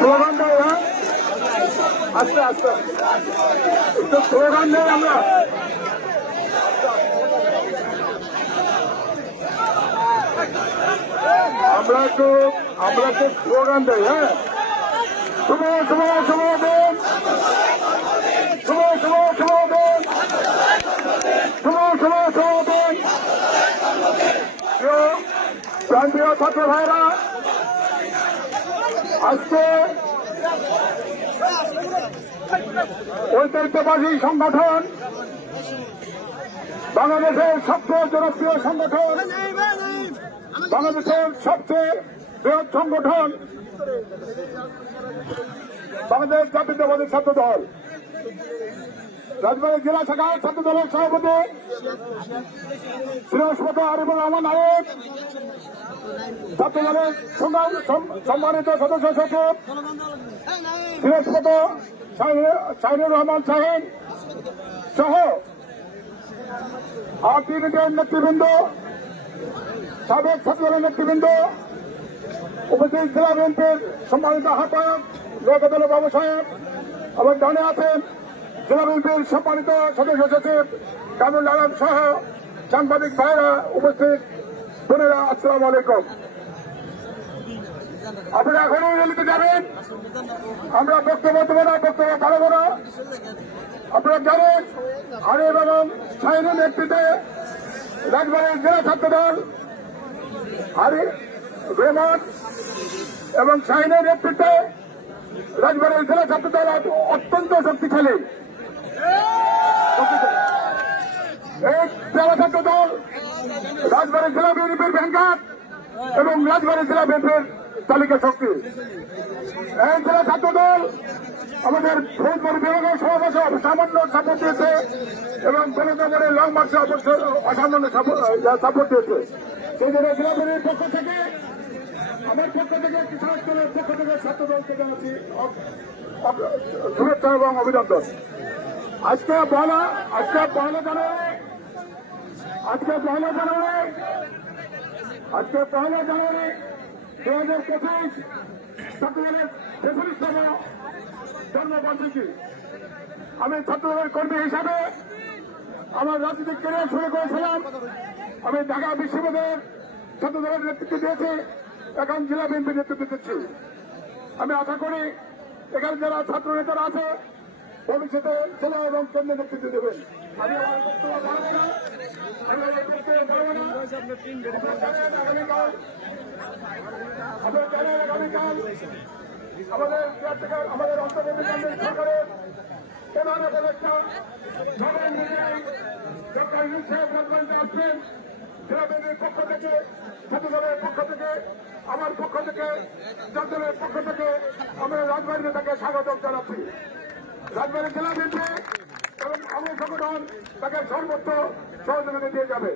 Slogan দেয়, হ্যাঁ আস্তে আস্তে একটু স্লোগান দেয় আমরা একটু স্লোগান দেই। হ্যাঁ শুভ শুভ শুভ দিন, শুভ শুভ শুভ দিন, শুভ শুভ শুভ দিন। প্রান্তীয় ছাত্র ভাইরা, আজকে ঐতিহ্যবাহী সংগঠন, বাংলাদেশের সবচেয়ে জনপ্রিয় সংগঠন, বাংলাদেশের সবচেয়ে বৃহৎ সংগঠন বাংলাদেশ জাতীয়তাবাদী ছাত্র দল, রাজবাড়ী জেলা শাখার ছাত্র দলের সভাপতি বৃহস্পতি আরিফুল রহমান নায়েক, ছাত্র দলের সম্মানিত সদস্য সচিব বৃহস্পতি শাহিনুর রহমান শাহিন সহ আর টিভিটির নেতৃবৃন্দ, সাবেক ছাত্র দলের নেতৃবৃন্দ, উপস্থিত জেলা বিএনপির সম্মানিত আহ্বায়ক লোকদল বাবু সাহেব, আবার ডানে আছেন জেলা বিএনপির সম্মানিত সদস্য সচিব কামরুল আলম সহ সাংবাদিক ভাইরা, উপস্থিত বোনেরা, আসসালাম আলাইকুম। আপনারা এখনই রেলিতে যাবেন, আমরা বক্তব্য দেবো না, বক্তব্য পালবো না। আপনারা জানেন আরিফ এবং শাহিনের নেতৃত্বে রাজবাড়ীর জেলা ছাত্র দল, আরিফ রহমান এবং শাহিনের নেতৃত্বে রাজবাড়ীর জেলা ছাত্র দল অত্যন্ত শক্তিশালী। এই জেলা ছাত্র দল রাজবাড়ী জেলা বিএনপির ব্যাংকার এবং রাজবাড়ী জেলা বিএনপির তালিকা শক্তি। এই জেলা ছাত্র দল আমাদের ফৌজপুর বিভাগের সমাবেশে সামান্য সাপোর্ট দিয়েছে এবং জনগণের লং মার্চে অসামান্য সাপোর্ট দিয়েছে। সেই জন্য জেলা বিএনপির পক্ষ থেকে, আমার পক্ষ থেকে, কিষাণ দলের পক্ষ থেকে ছাত্র দলকে জানাচ্ছি শুভেচ্ছা এবং অভিনন্দন। আজকে পয়লা জানুয়ারি 2025 ছাত্রদলের 43তম জন্মবার্ষিকী। আমি ছাত্রদলের কর্মী হিসাবে আমার রাজনৈতিক ক্যারিয়ার শুরু করেছিলাম। আমি ঢাকা বিশ্ববিদ্যালয়ের ছাত্রদলের নেতৃত্ব দিয়েছি, এখন জেলা বিএনপির নেতৃত্ব দিচ্ছি। আমি আশা করি এখানে যারা ছাত্র নেতারা আছে ভবিষ্যতে জেলা এবং কেন্দ্রের নেতৃত্ব দেবেন। আমি আমার বক্তব্য বাড়াবো না, আগামীকাল আমাদের অন্তর্বর্তীকালীন সরকারের প্রধান উপদেষ্টা ডক্টর ইউনূস সাহেব রাজবাড়ীতে আসবেন। জেলা বিএনপির পক্ষ থেকে, ছাত্র দলের পক্ষ থেকে, আমার পক্ষ থেকে, জাতীয় দলের পক্ষ থেকে আমরা রাজবাড়ীতে তাকে স্বাগত জানাচ্ছি। রাজবাড়ী জেলা বিএনপি এবং আমার সংগঠন তাকে সর্বোচ্চ সহযোগিতা দিয়ে যাবে।